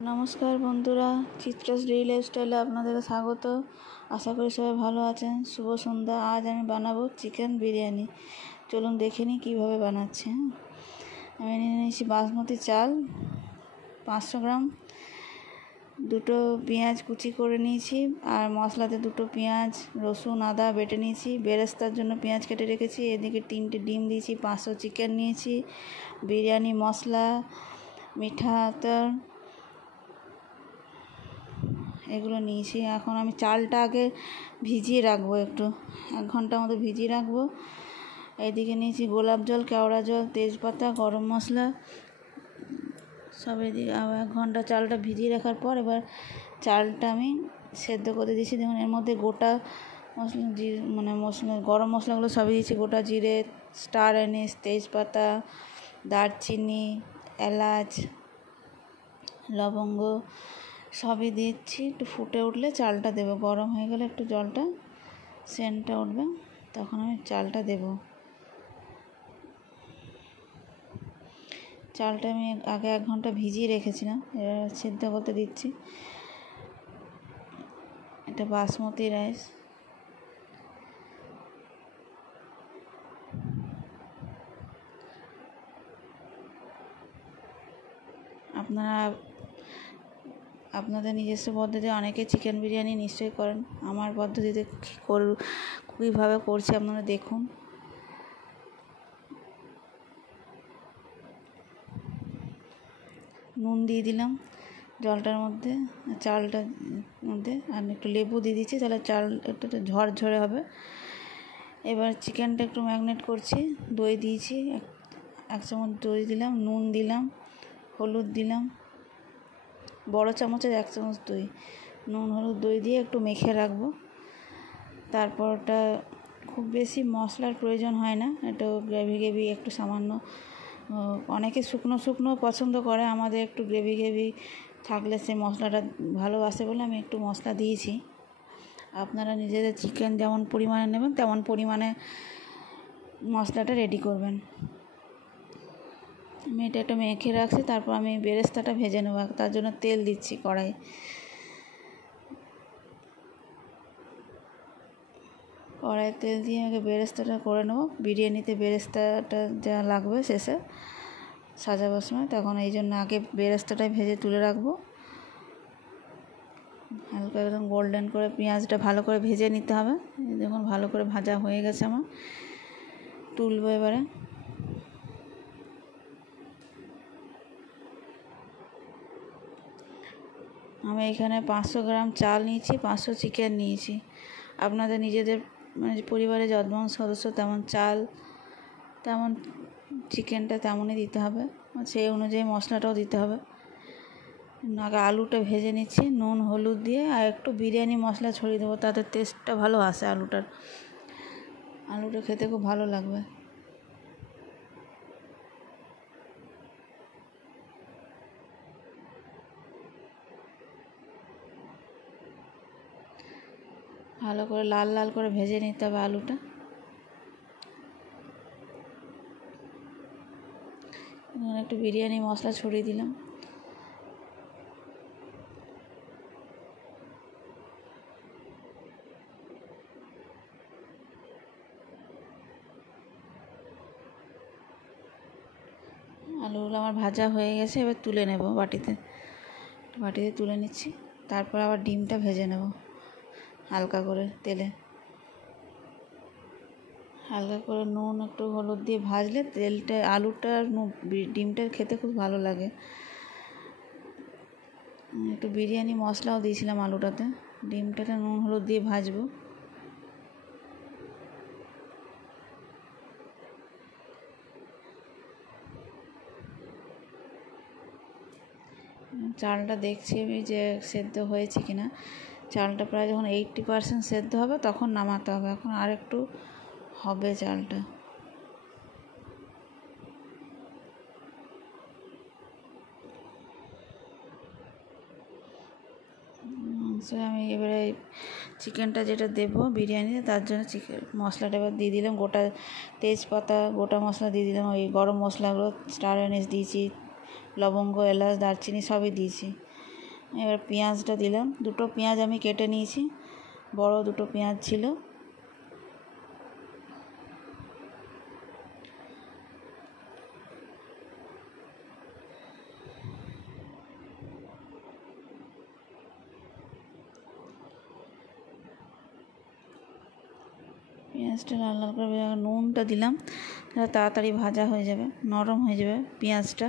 নমস্কার বন্ধুরা, চিত্রাস ডেইলি লাইফস্টাইলে আপনাদের স্বাগত। আশা করি সবাই ভালো আছেন। শুভ সন্ধ্যা। আজ আমি বানাবো চিকেন বিরিয়ানি। চলুন দেখে নিই কীভাবে বানাচ্ছি। আমি নিয়ে নিয়েছি বাসমতি চাল 500 গ্রাম, দুটো পেঁয়াজ কুচি করে নিয়েছি, আর মশলাতে দুটো পেঁয়াজ, রসুন, আদা বেটে নিয়েছি। বেরেস্তার জন্য পেঁয়াজ কেটে রেখেছি। এদিকে 3টে ডিম দিয়েছি, 500 চিকেন নিয়েছি, বিরিয়ানি মশলা, মিঠা আতর, এগুলো নিয়েছি। এখন আমি চালটা আগে ভিজিয়ে রাখবো, একটু 1 ঘন্টার মতো ভিজিয়ে রাখবো। এইদিকে নিয়েছি গোলাপ জল, কেওড়া জল, তেজপাতা, গরম মশলা সব। এদিকে 1 ঘন্টা চালটা ভিজিয়ে রাখার পর এবার চালটা আমি সেদ্ধ করে দিয়েছি। যেমন এর মধ্যে গোটা মশলা, মশলা, গরম মশলাগুলো সবই দিয়েছি। গোটা জিরে, স্টার অ্যানিস, তেজপাতা, দারচিনি, এলাচ, লবঙ্গ সবই দিচ্ছি। একটু ফুটে উঠলে চালটা দেবো। গরম হয়ে গেলে একটু জলটা সেন্টটা উঠবে, তখন আমি চালটা দেব। চালটা আমি আগে 1 ঘন্টা ভিজিয়ে রেখেছিলাম, এবার সিদ্ধ করতে দিচ্ছি। এটা বাসমতি রাইস। আপনাদের নিজস্ব পদ্ধতি অনেকে চিকেন বিরিয়ানি নিশ্চয়ই করেন। আমার পদ্ধতিতে কীভাবে করছি আপনারা দেখুন। নুন দিয়ে দিলাম জলটার মধ্যে, চালটার মধ্যে, আর একটু লেবু দিয়ে দিচ্ছি, তাহলে চাল একটু ঝরঝরে হবে। এবার চিকেনটা একটু ম্যারিনেট করছি। দই দিয়েছি, 1 চামচ দই দিলাম, নুন দিলাম, হলুদ দিলাম, বড় চামচের 1 চামচ দই, নুন হলুদ দই দিয়ে একটু মেখে রাখবো। তারপর ওটা খুব বেশি মশলার প্রয়োজন হয় না, একটু গ্রেভি একটু সামান্য। অনেকে শুকনো শুকনো পছন্দ করে, আমাদের একটু গ্রেভি থাকলে সে মশলাটা ভালোবাসে বলে আমি একটু মশলা দিয়েছি। আপনারা নিজেদের চিকেন যেমন পরিমাণে নেবেন তেমন পরিমাণে মশলাটা রেডি করবেন। আমি এটা একটু মেখে রাখছি। তারপর আমি বেরেস্তাটা ভেজে নেবো। তার জন্য তেল দিচ্ছি কড়াই। তেল দিয়ে আগে বেরেস্তাটা করে নেবো। বিরিয়ানিতে বেরেস্তাটা যা লাগবে শেষে সাজাবার সময়, তখন এই জন্য আগে বেরেস্তাটাই ভেজে তুলে রাখবো। হালকা একদম গোল্ডেন করে পেঁয়াজটা ভালো করে ভেজে নিতে হবে। দেখুন ভালো করে ভাজা হয়ে গেছে আমার, তুলবো এবারে। আমি এখানে 500 গ্রাম চাল নিয়েছি, 500 চিকেন নিয়েছি। আপনাদের নিজেদের পরিবারে যতজন সদস্য তেমন চাল, তেমন চিকেনটা তেমনই দিতে হবে, সেই অনুযায়ী মশলাটাও দিতে হবে। আগে আলুটা ভেজে নিচ্ছি নুন হলুদ দিয়ে, আর একটু বিরিয়ানি মশলা ছড়িয়ে দেবো, তাতে টেস্টটা ভালো আসে। আলুটা খেতে খুব ভালো লাগবে। ভালো করে লাল লাল করে ভেজে নিতে হবে আলুটা। একটু বিরিয়ানি মশলা ছড়িয়ে দিলাম। আলুগুলো আমার ভাজা হয়ে গেছে, এবার তুলে নেব বাটিতে তুলে নিচ্ছি। তারপর আবার ডিমটা ভেজে নেব হালকা করে তেলে। হালকা করে নুন একটু হলুদ দিয়ে ভাজলে তেলটা, আলুটা আর ডিমটার খেতে খুব ভালো লাগে। একটু বিরিয়ানি মশলাও দিয়েছিলাম আলুটাতে। ডিমটাতে নুন হলুদ দিয়ে ভাজবো। চালটা দেখছি আমি যে সেদ্ধ হয়েছে কিনা। চালটা প্রায় যখন 80% সেদ্ধ হবে তখন নামাতে হবে। এখন আর একটু হবে চালটা। আমি এবারে চিকেনটা যেটা দেবো বিরিয়ানিতে, তার জন্য চিকেন মশলাটা এবার দিয়ে দিলাম। গোটা তেজপাতা, গোটা মশলা দিয়ে দিলাম। ওই গরম মশলাগুলো, স্টার অ্যানিস দিয়েছি, লবঙ্গ, এলাচ, দারচিনি সবই দিয়েছি। এবার পেঁয়াজটা দিলাম, দুটো পেঁয়াজ আমি কেটে নিয়েছি, বড় দুটো পেঁয়াজ ছিল। পেঁয়াজটা লাল লাল করে নুনটা দিলাম, তাড়াতাড়ি ভাজা হয়ে যাবে, নরম হয়ে যাবে পেঁয়াজটা।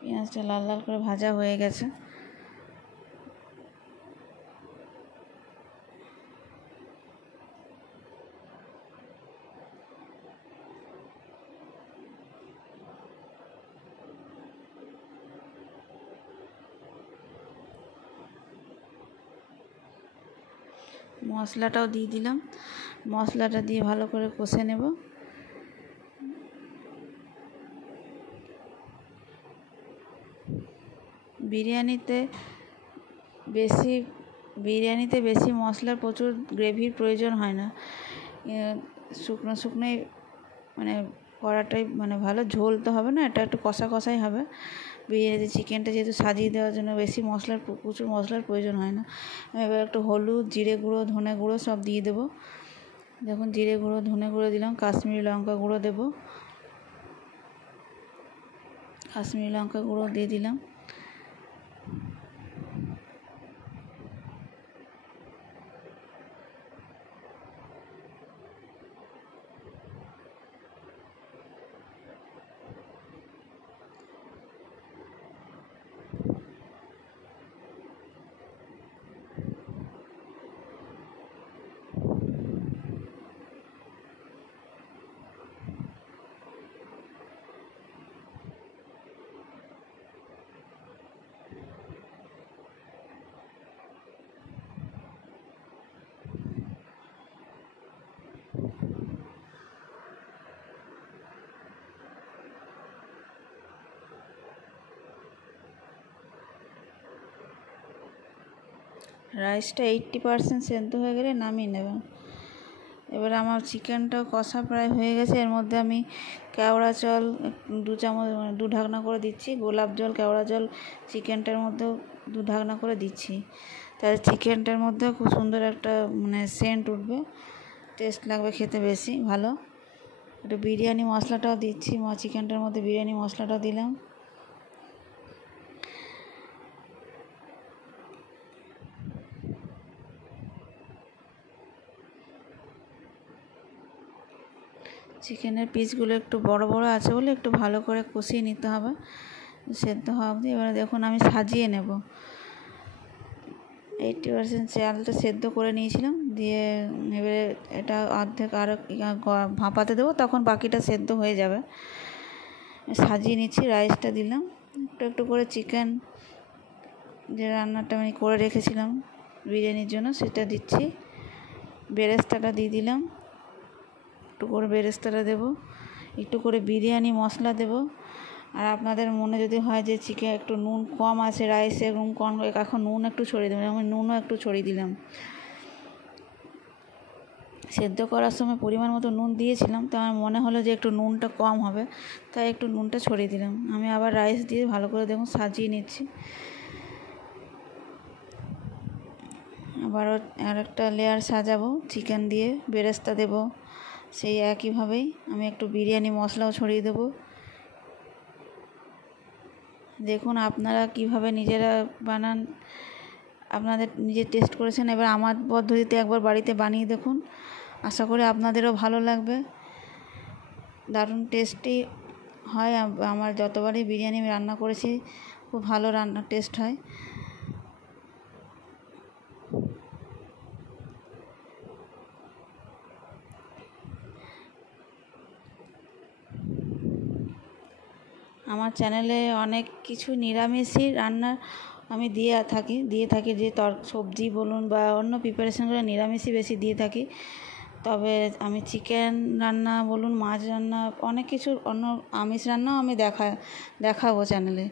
পেঁয়াজটা লাল লাল করে ভাজা হয়ে গেছে। মশলাটাও দিয়ে দিলাম, মশলাটা দিয়ে ভালো করে কষে নেব। বিরিয়ানিতে বেশি মশলার প্রচুর গ্রেভির প্রয়োজন হয় না, শুকনো শুকনোই মানে কড়াটাই মানে ভালো, ঝোল তো হবে না, এটা একটু কষা কষাই হবে। বিরিয়ানিতে চিকেনটা যেহেতু সাজিয়ে দেওয়ার জন্য প্রচুর মশলার প্রয়োজন হয় না। এবার একটু হলুদ, জিরে গুঁড়ো, ধনে গুঁড়ো সব দিয়ে দেবো। যখন জিরে গুঁড়ো, ধনে গুঁড়ো দিলাম, কাশ্মীরি লঙ্কা গুঁড়ো দেবো, কাশ্মীরি লঙ্কা গুঁড়ো দিয়ে দিলাম। রাইসটা 80% সেদ্ধ হয়ে গেলে নামিয়ে নেবেন। এবার আমার চিকেনটা কষা প্রায় হয়ে গেছে। এর মধ্যে আমি কেওড়া জল 2 চামচ, মানে 2 ঢাকনা করে দিচ্ছি। গোলাপ জল, কেওড়া জল চিকেনটার মধ্যেও 2 ঢাকনা করে দিচ্ছি। তাহলে চিকেনটার মধ্যেও খুব সুন্দর একটা মানে সেন্ট উঠবে, টেস্ট লাগবে খেতে বেশি ভালো। একটু বিরিয়ানি মশলাটাও দিচ্ছি, চিকেনটার মধ্যে বিরিয়ানি মশলাটাও দিলাম। চিকেনের পিসগুলো একটু বড় বড় আছে বলে একটু ভালো করে কষিয়ে নিতে হবে সেদ্ধ হওয়া অবধি। এবারে দেখুন আমি সাজিয়ে নেব। 80% চালটা সেদ্ধ করে নিয়েছিলাম, দিয়ে এবারে এটা অর্ধেক আরও ভাপাতে দেবো, তখন বাকিটা সেদ্ধ হয়ে যাবে। সাজিয়ে নিচ্ছি, রাইসটা দিলাম, একটু একটু করে চিকেন যে রান্নাটা আমি করে রেখেছিলাম বিরিয়ানির জন্য সেটা দিচ্ছি। বেরেস্তাটা দিয়ে দিলাম, একটু করে বেরেস্তাটা দেবো, একটু করে বিরিয়ানি মশলা দেবো। আর আপনাদের মনে যদি হয় যে চিকেন একটু নুন কম আছে, রাইসে নুন কম, এখন নুন একটু ছড়িয়ে দেবেন। আমি নুনও একটু ছড়িয়ে দিলাম। সেদ্ধ করার সময় পরিমাণ মতো নুন দিয়েছিলাম, তো আমার মনে হলো যে একটু নুনটা কম হবে, তাই একটু নুনটা ছড়িয়ে দিলাম। আমি আবার রাইস দিয়ে ভালো করে দেখুন সাজিয়ে নিচ্ছি। আবারও আর একটা লেয়ার সাজাবো চিকেন দিয়ে, বেরেস্তা দেবো, সেই একইভাবেই আমি একটু বিরিয়ানি মশলাও ছড়িয়ে দেবো। দেখুন আপনারা কিভাবে নিজেরা বানান, আপনাদের নিজে টেস্ট করেছেন, এবার আমার পদ্ধতিতে একবার বাড়িতে বানিয়ে দেখুন, আশা করি আপনাদেরও ভালো লাগবে। দারুণ টেস্টি হয়, আমার যতবারই বিরিয়ানি আমি রান্না করেছি খুব ভালো রান্না টেস্ট হয়। আমার চ্যানেলে অনেক কিছু নিরামিষই রান্নার আমি দিয়ে থাকি যে সবজি বলুন বা অন্য প্রিপারেশনগুলো নিরামিষই বেশি দিয়ে থাকি। তবে আমি চিকেন রান্না বলুন, মাছ রান্না, অনেক কিছু অন্য আমিষ রান্নাও আমি দেখাবো চ্যানেলে।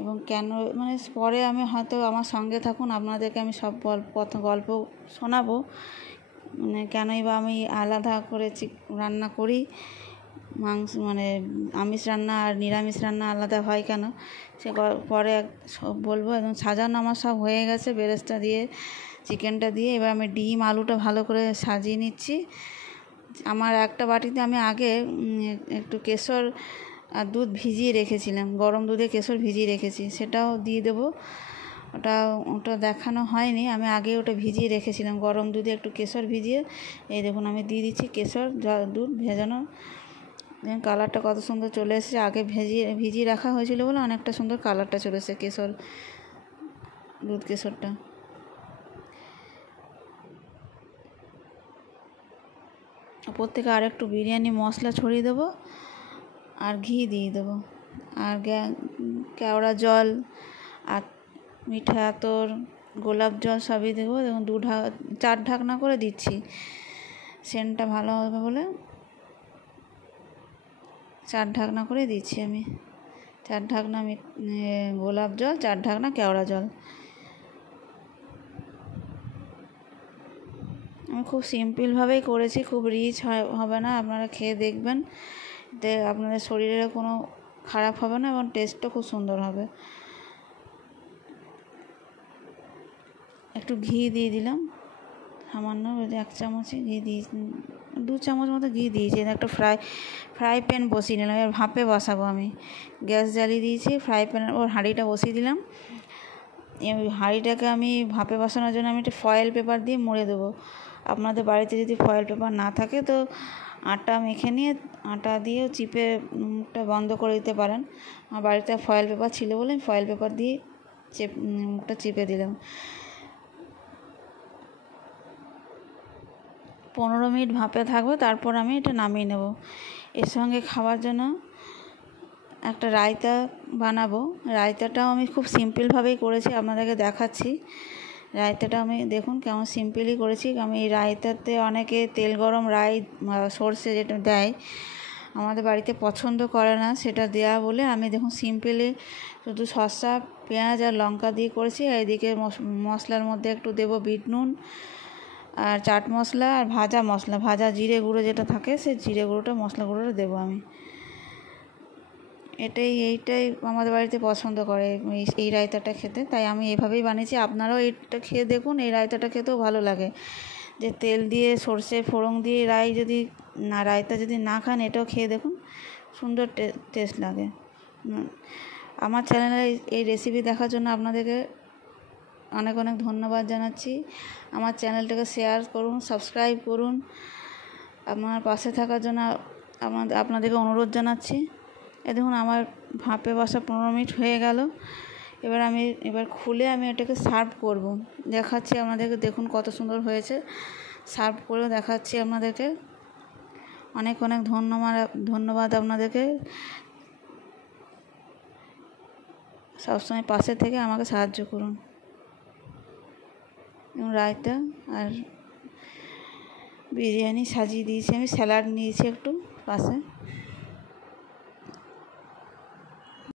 এবং কেন মানে পরে আমি হয়তো আমার সঙ্গে থাকুন, আপনাদেরকে আমি সব গল্প শোনাবো কেনই বা আমি আলাদা করে রান্না করি, মাংস আমিষ রান্না আর নিরামিষ রান্না আলাদা হয় কেন, সে পরে সব বলবো। একদম সাজানো আমার সব হয়ে গেছে বেরেস্তা দিয়ে, চিকেনটা দিয়ে। এবার আমি ডিম আলুটা ভালো করে সাজিয়ে নিচ্ছি। আমার একটা বাটিতে আমি আগে একটু কেশর আর দুধ ভিজিয়ে রেখেছিলাম, গরম দুধে কেশর ভিজিয়ে রেখেছি, সেটাও দিয়ে দেবো। ওটা দেখানো হয়নি, আমি আগে ওটা ভিজিয়ে রেখেছিলাম, গরম দুধে একটু কেশর ভিজিয়ে। এই দেখুন আমি দিয়ে দিচ্ছি কেশর, দুধ ভেজানো। দেখুন কালারটা কত সুন্দর চলে এসেছে। আগে ভিজিয়ে রাখা হয়েছিল বলে অনেকটা সুন্দর কালারটা চলে এসেছে কেশরটা। ওপর থেকে আর একটু বিরিয়ানি মশলা ছড়িয়ে দেবো আর ঘি দিয়ে দেবো, আর কেওড়া জল আর মিঠা আতর, গোলাপ জল সবই দেবো। দেখুন 4 ঢাকনা করে দিচ্ছি, সেন্টটা ভালো হবে বলে 4 ঢাকনা করে দিচ্ছি আমি। 4 ঢাকনা গোলাপ জল, 4 ঢাকনা কেওড়া জল। আমি খুব সিম্পলভাবেই করেছি, খুব রিচ হবে না, আপনারা খেয়ে দেখবেন, এতে আপনাদের শরীরের কোনো খারাপ হবে না এবং টেস্টও খুব সুন্দর হবে। একটু ঘি দিয়ে দিলাম, সামান্য 1 চামচ ঘি দিয়ে, 2 চামচ মতো ঘি দিয়েছি। একটা ফ্রাই প্যান বসিয়ে নিলাম, এবার ভাপে বসাবো আমি। গ্যাস জ্বালিয়ে দিয়েছি, ফ্রাই প্যানের ওর হাঁড়িটা বসিয়ে দিলাম। হাঁড়িটাকে আমি ভাপে বসানোর জন্য আমি একটা ফয়েল পেপার দিয়ে মুড়ে দেবো। আপনাদের বাড়িতে যদি ফয়েল পেপার না থাকে তো আটা মেখে নিয়ে আটা দিয়েও চিপে মুখটা বন্ধ করে দিতে পারেন। আমার বাড়িতে ফয়েল পেপার ছিল বলে আমি ফয়েল পেপার দিয়ে মুখটা চিপে দিলাম। 15 মিনিট ভাপে থাকবে, তারপর আমি এটা নামিয়ে নেব। এর সঙ্গে খাওয়ার জন্য একটা রায়তা বানাবো। রায়তাটাও আমি খুব সিম্পলভাবেই করেছি, আপনাদেরকে দেখাচ্ছি। রায়তাটা আমি দেখুন কেমন সিম্পলই করেছি। আমি এই রায়তাতে অনেকে তেল গরম সর্ষে যেটা দেয়, আমাদের বাড়িতে পছন্দ করে না সেটা দেওয়া বলে আমি দেখুন সিম্পলি শুধু শসা, পেঁয়াজ আর লঙ্কা দিয়ে করেছি। আর এদিকে মশলার মধ্যে একটু দেবো বিট নুন আর চাট মশলা আর ভাজা জিরে গুঁড়ো যেটা থাকে, সেই জিরে গুঁড়োটা, মশলা গুঁড়োটা দেবো আমি। এইটাই আমাদের বাড়িতে পছন্দ করে এই রায়তাটা খেতে, তাই আমি এভাবেই বানিয়েছি। আপনারাও এটা খেয়ে দেখুন, এই রায়তাটা খেতেও ভালো লাগে। যে তেল দিয়ে সর্ষে ফোড়ন দিয়ে রায়তা যদি না খান, এটাও খেয়ে দেখুন, সুন্দর টেস্ট লাগে। আমার চ্যানেলে এই রেসিপি দেখার জন্য আপনাদেরকে অনেক অনেক ধন্যবাদ জানাচ্ছি। আমার চ্যানেলটাকে শেয়ার করুন, সাবস্ক্রাইব করুন। আমার পাশে থাকার জন্য আপনাদেরকে অনুরোধ জানাচ্ছি। দেখুন আমার ভাপে বসা 15 মিনিট হয়ে গেল। এবার খুলে আমি এটাকে সার্ভ করব, দেখাচ্ছি আপনাদেরকে। দেখুন কত সুন্দর হয়েছে, সার্ভ করেও দেখাচ্ছি আপনাদেরকে। অনেক অনেক ধন্যবাদ আপনাদেরকে, সবসময় পাশে থেকে আমাকে সাহায্য করুন। এবং রায়তা আর বিরিয়ানি সাজিয়ে দিয়েছি, আমি স্যালাড নিয়েছি একটু পাশে।